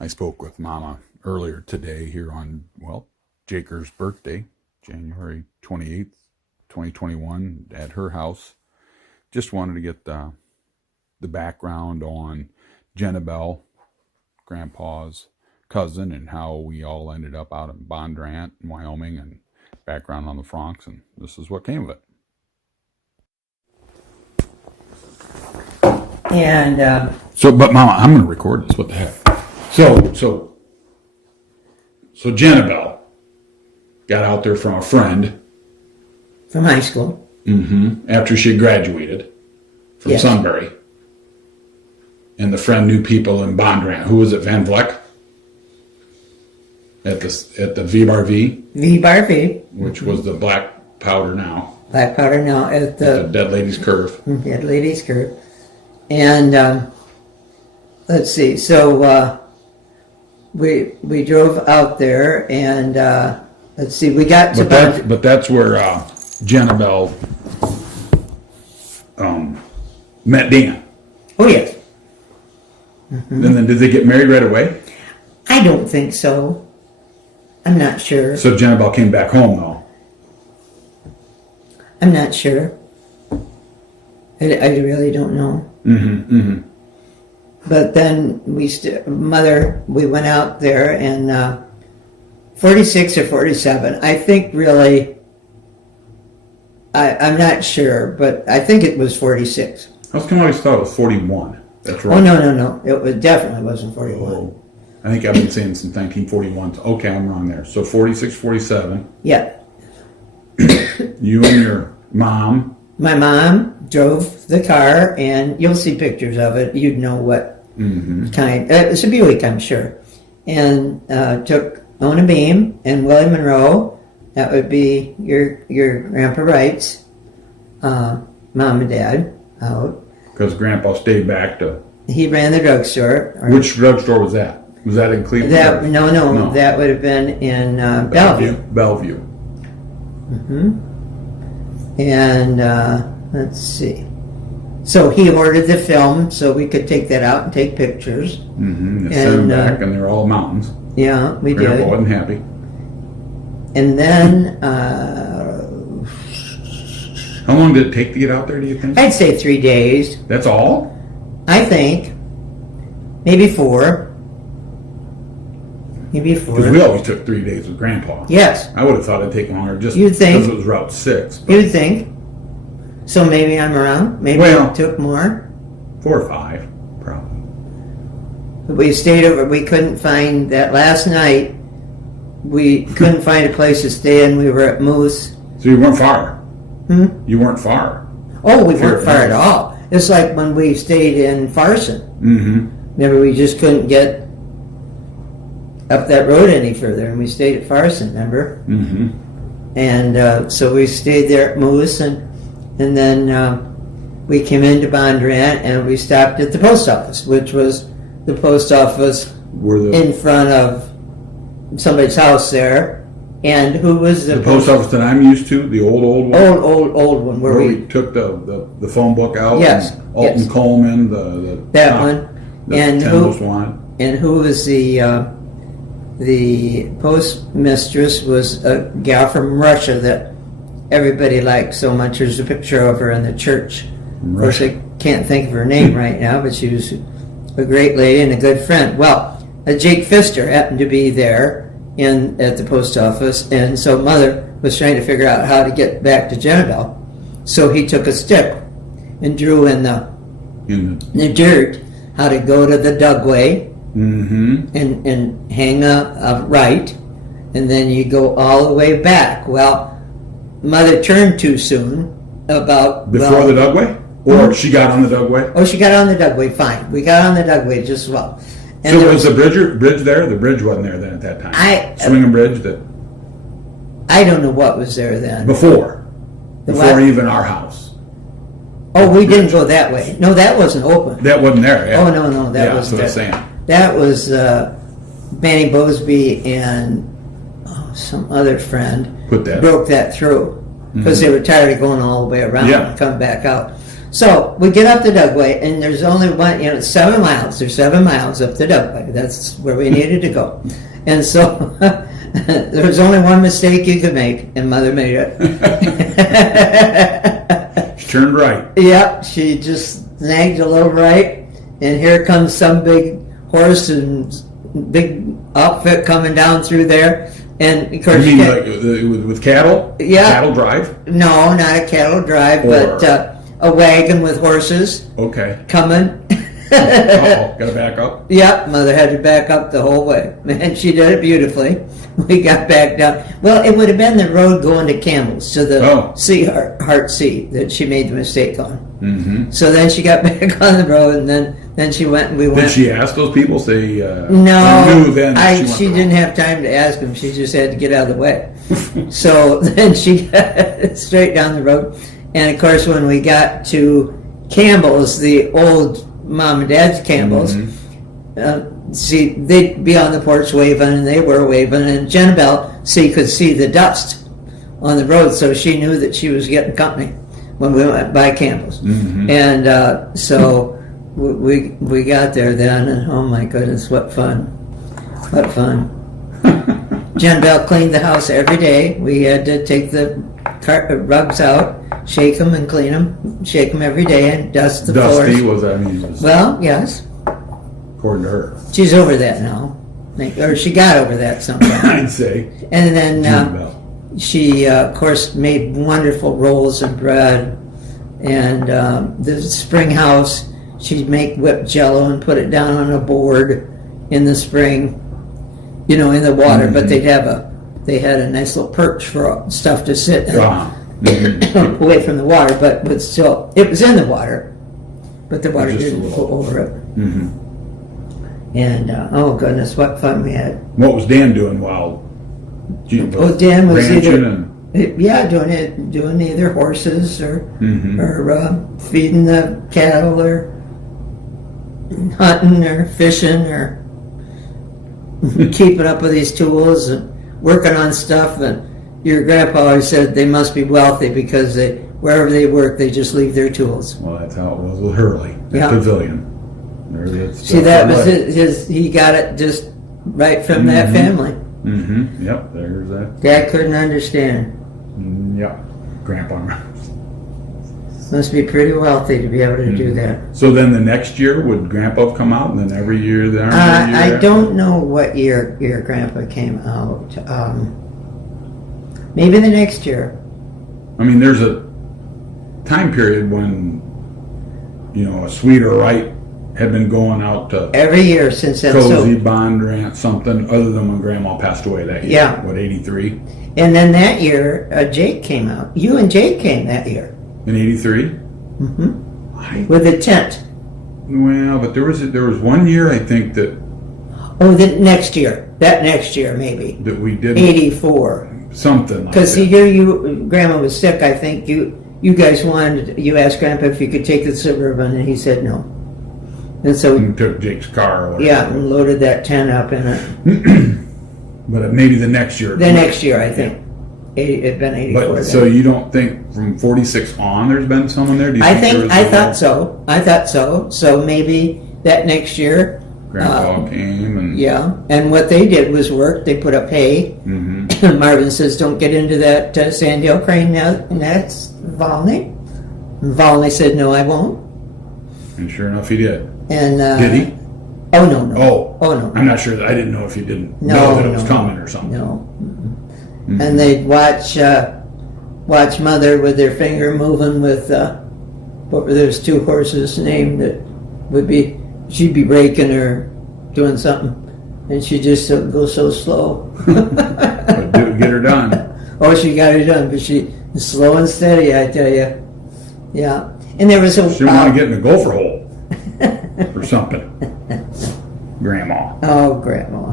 I spoke with Mama earlier today here on, Jaker's birthday, January 28th, 2021, at her house. Just wanted to get the background on Jenna Grandpa's cousin, and how we all ended up out in Bondurant, Wyoming, and background on the Franks, and this is what came of it. And But Mama, I'm going to record this. What the heck? So Jenna got out there from a friend from high school. After she graduated from Yes. Sunbury, and the friend knew people in Bondurant. Who was it? Van Vleck at the V-Bar-V, V-Bar-V. which was the black powder now. Black powder now at The the Dead Ladies Curve. Dead Ladies Curve. And let's see. So we drove out there, and let's see. We got to But that's where Jenna met Dan. Oh yes. And then did they get married right away? I don't think so. I'm not sure. So Jenna came back home though. I'm not sure. I really don't know. But then we went out there, and 46 or 47. I think really, I'm not sure, but I think it was 46. I always thought it was 41. That's right. Oh, no. It definitely wasn't 41. Oh, I think I've been saying since 1941. Okay, I'm wrong there. So 46, 47. Yeah. You and your mom. My mom drove the car, and you'll see pictures of it. You'd know what kind. It's a Buick, I'm sure. And took Ona Beam and Willie Monroe. That would be your Grandpa Wrights, Mom and Dad out. Because Grandpa stayed back to... He ran the drugstore. Which drugstore was that? Was that in Cleveland? No. That would have been in Bellevue. Bellevue. And let's see. So he ordered the film so we could take that out and take pictures. They sent them back, and they're all mountains. Yeah, we Grandpa did. wasn't happy. And then How long did it take to get out there, do you think? I'd say 3 days. That's all? I think. Maybe 4. Because we always took 3 days with Grandpa. Yes. I would have thought it'd take longer just You'd think. because it was Route 6. But You'd think. So maybe I'm wrong. Maybe it took more. 4 or 5, probably. But we stayed over. We couldn't find that last night. We couldn't find a place to stay, and we were at Moose. So you weren't far. You weren't far. Oh, we weren't far at all. It's like when we stayed in Farson. Remember, we just couldn't get up that road any further, and we stayed at Farson, remember? And so we stayed there at Moose, and then we came into Bondurant, and we stopped at the post office, which was the post office in front of somebody's house there. And who was the post office that I'm used to, the old one? Old one. Where we took the phone book out? Yes. And Alton Coleman, that one. And who was the postmistress was a gal from Russia that everybody liked so much. There's a picture of her in the church. Of course, I can't think of her name right now, but she was a great lady and a good friend. Well, Jake Pfister happened to be there at the post office, and so Mother was trying to figure out how to get back to Jenna. So he took a stick and drew in the dirt how to go to the Dugway and hang a right, and then you go all the way back. Well, Mother turned too soon about... Before the Dugway? Or she got on the Dugway? Oh, she got on the Dugway, fine. We got on the Dugway just as well. And so was the bridge there? The bridge wasn't there then at that time. Swinging bridge that... I don't know what was there then. Before even our house. Oh, we didn't go that way. No, that wasn't open. That wasn't there. Yeah. Oh no, that was. That's what I'm saying. That was Manny Bosby and some other friend broke that through because they were tired of going all the way around and come back out. So we get up the Dugway, and there's only one, 7 miles. There's 7 miles up the Dugway. That's where we needed to go. And so there was only one mistake you could make, and Mother made it. She turned right. Yep, she just snagged a little right, and here comes some big horse and big outfit coming down through there. And of course, You mean like with cattle? Yeah. Cattle drive? no, not a cattle drive, Or- but a wagon with horses Okay. coming. Uh-oh, gotta back up. Yep, Mother had to back up the whole way, and she did it beautifully. We got back down. Well, it would have been the road going to Campbell's to the Heart Sea that she made the mistake on. Mm-hmm. So then she got back on the road, and then she went, and we went. Did she ask those people? Say No, knew then that she went didn't wrong? have time to ask him. She just had to get out of the way. So then she got straight down the road, and of course, when we got to Campbell's, the old Mom and Dad's Campbell's, see, they'd be on the porch waving, and they were waving, and Jenabelle, could see the dust on the road, so she knew that she was getting company when we went by Campbell's. And so we got there then, and oh my goodness, what fun. What fun. Jenabelle cleaned the house every day. We had to take the rugs out, shake them and clean them, shake them every day, and dust the Dusty floors. was Well, yes. according to her. She's over that now. Or she got over that sometime. I'd say. And then Jenabelle. she, of course, made wonderful rolls of bread. And the spring house, she'd make whipped jello and put it down on a board in the spring, in the water. But they had a nice little perch for stuff to sit away from the water. But still, it was in the water. But the water Just a didn't little. go over it. Mm-hmm. And oh goodness, what fun we had! What was Dan doing while? Dan was ranching doing either horses or Mhm. or feeding the cattle or hunting or fishing or keeping up with these tools and working on stuff. And your grandpa always said they must be wealthy because wherever they work, they just leave their tools. Well, that's how it was with Hurley, the Yeah. pavilion. There's See, that was his. He got it just right from that family. Mm-hmm. Yep, there's that. Dad couldn't understand. Yep, Grandpa. Must be pretty wealthy to be able to do that. So then the next year, would Grandpa come out, and then every year there? I don't know what year your grandpa came out. Maybe the next year. I mean, there's a time period when, a Sweede or Wright had been going out to Every year since then. Cozy, Bondurant, something, other than when Grandma passed away that year. Yeah. What, 83? And then that year, Jake came out. You and Jake came that year. In 83? Mm-hmm. With a tent. Well, but there was one year, I think, that That next year maybe. we did 84. something like Because that. the year Grandma was sick, I think you guys you asked Grandpa if you could take the Suburban, and he said no. And so We took Jake's car or whatever. yeah, and loaded that tent up in it. But maybe the next year. The next year, I think. It'd been 84. But then. so you don't think from 46 on there's been someone there? Do you I there was thought so. I thought so. So maybe that next year. Grandpa came and Yeah, and what they did was work. They put up hay. Mhm. Marvin says, "Don't get into that Sandhill crane now." And that's Volney. And Volney said, "No, I won't." And sure enough, he did. And Did he? Oh no. Oh, No. I'm not sure. I didn't know if you didn't No, know that it was no. coming or something. No. Mhm. And they'd watch Mother with their finger moving with what were those two horses named that would be she'd be braking or doing something, and she just go so slow. But get her done. Oh, she got it done, but she was slow and steady, I tell you. Yeah, and there was a. She didn't want to get in a gopher hole or something. Grandma. Oh, Grandma.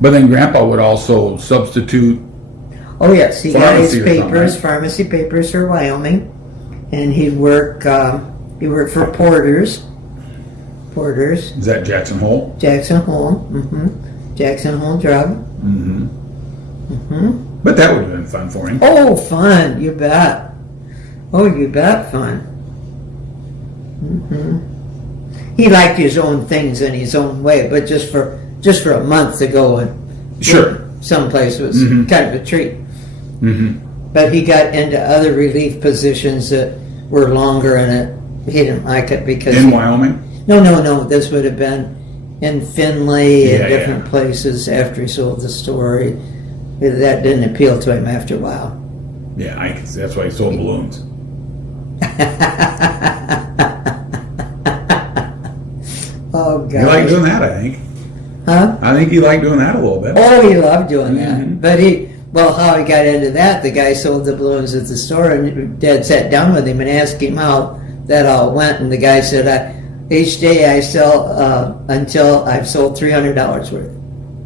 But then Grandpa would also substitute. Oh yes, he got his Pharmacy or something, papers, right? pharmacy papers for Wyoming, and he'd work. He worked for Porter's. Is that Jackson Hole? Jackson Hole. Jackson Hole Drug. But that would have been fun for him. Oh, fun! You bet. Oh, you bet, fun. He liked his own things in his own way, but just for a month to go and Sure. someplace was kind of a treat. Mm-hmm. But he got into other relief positions that were longer, and he didn't like it because In Wyoming? No. This would have been in Findlay and Yeah, different places after he sold the story. That didn't appeal to him after a while. Yeah, I can see. That's why he sold balloons. Oh, God. He liked doing that, I think. Huh? I think he liked doing that a little bit. Oh, he loved doing that. But how he got into that, the guy sold the balloons at the store, and Dad sat down with him and asked him how that all went. And the guy said, each day I sell until I've sold $300 worth.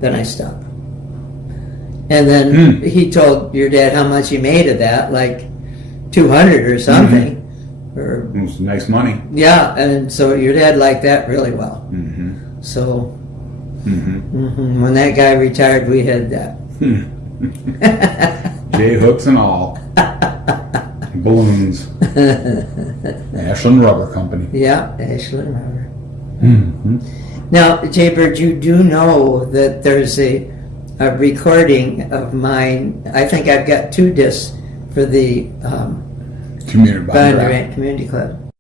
Then I stop. And then he told your dad how much he made of that, like 200 or something. Or, It was nice money. yeah, and so your dad liked that really well. Mm-hmm. So when that guy retired, we had that. J hooks and all. Balloons. Ashland Rubber Company. Yeah, Ashland River. Mm-hmm. Now, Jay Bird, you do know that there's a recording of mine. I think I've got 2 discs for the Community Bondurant. Bondurant Community Club.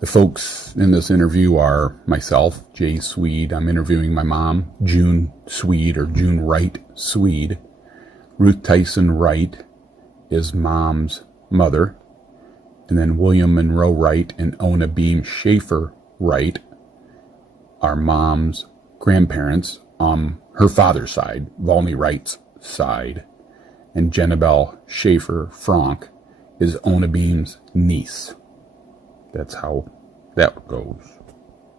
The folks in this interview are myself, Jay Sweede. I'm interviewing my mom, June Sweede, or June Wright-Sweede. Ruth Tyson Wright is Mom's mother. And then William Monroe Wright and Ona Beam Schaefer Wright are Mom's grandparents on her father's side, Volney Wright's side. And Jenabelle Schaefer Franck is Ona Beam's niece. That's how that goes.